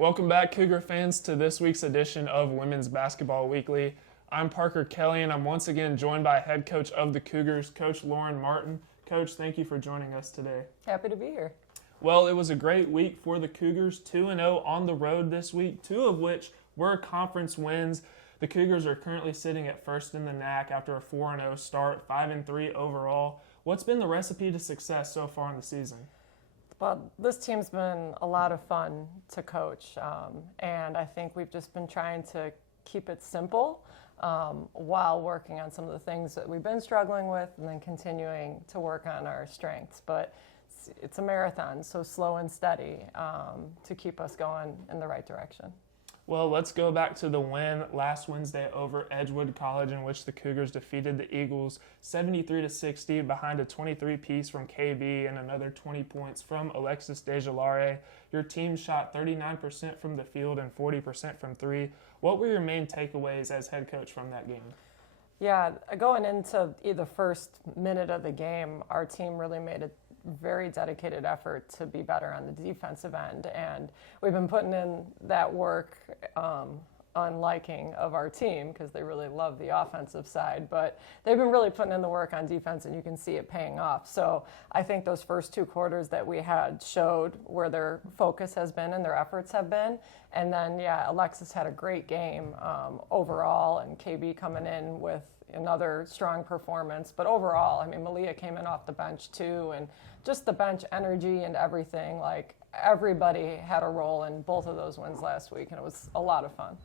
Welcome back, Cougar fans, to this week's edition of Women's Basketball Weekly. I'm Parker Kelly, and I'm once again joined by head coach of the Cougars, Coach Lauren Martin. Coach, thank you for joining us today. Happy to be here. Well, it was a great week for the Cougars, 2-0 on the road this week, two of which were conference wins. The Cougars are currently sitting at first in the NAC after a 4-0 start, 5-3 overall. What's been the recipe to success so far in the season? Well, this team's been a lot of fun to coach, and I think we've just been trying to keep it simple while working on some of the things that we've been struggling with and then continuing to work on our strengths. But it's a marathon, so slow and steady to keep us going in the right direction. Well, let's go back to the win last Wednesday over Edgewood College, in which the Cougars defeated the Eagles 73-60 behind a 23-piece from KB and another 20 points from Alexis Dejalare. Your team shot 39% from the field and 40% from three. What were your main takeaways as head coach from that game? Yeah, going into the first minute of the game, our team really made a very dedicated effort to be better on the defensive end, and we've been putting in that work on liking of our team because they really love the offensive side, but they've been really putting in the work on defense, and you can see it paying off. So I think those first two quarters that we had showed where their focus has been and their efforts have been. And then, Alexis had a great game overall, and KB coming in with another strong performance. But overall, I mean, Malia came in off the bench too, and just the bench energy and everything, like everybody had a role in both of those wins last week, and it was a lot of fun.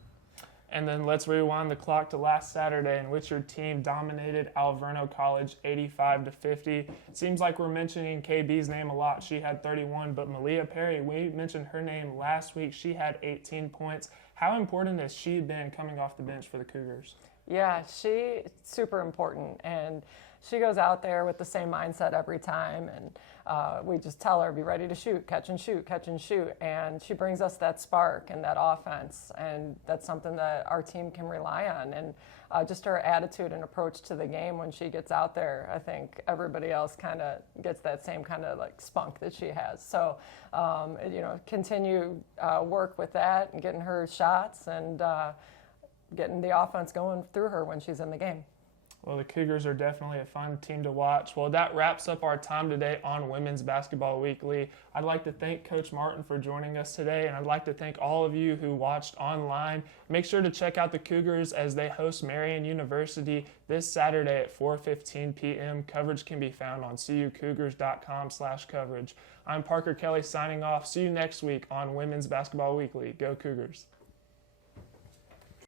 And then let's rewind the clock to last Saturday, in which your team dominated Alverno College 85-50. It seems like we're mentioning KB's name a lot. She had 31, but Malia Perry, we mentioned her name last week. She had 18 points. How important has she been coming off the bench for the Cougars? Yeah, she's super important, and she goes out there with the same mindset every time, and we just tell her, be ready to shoot, catch and shoot, catch and shoot, and she brings us that spark and that offense, and that's something that our team can rely on. And just her attitude and approach to the game when she gets out there, I think everybody else kind of gets that same kind of like spunk that she has. So, continue work with that and getting her shots and getting the offense going through her when she's in the game. Well, the Cougars are definitely a fun team to watch. Well, that wraps up our time today on Women's Basketball Weekly. I'd like to thank Coach Martin for joining us today, and I'd like to thank all of you who watched online. Make sure to check out the Cougars as they host Marian University this Saturday at 4:15 p.m. Coverage can be found on cucougars.com/coverage. I'm Parker Kelly signing off. See you next week on Women's Basketball Weekly. Go Cougars.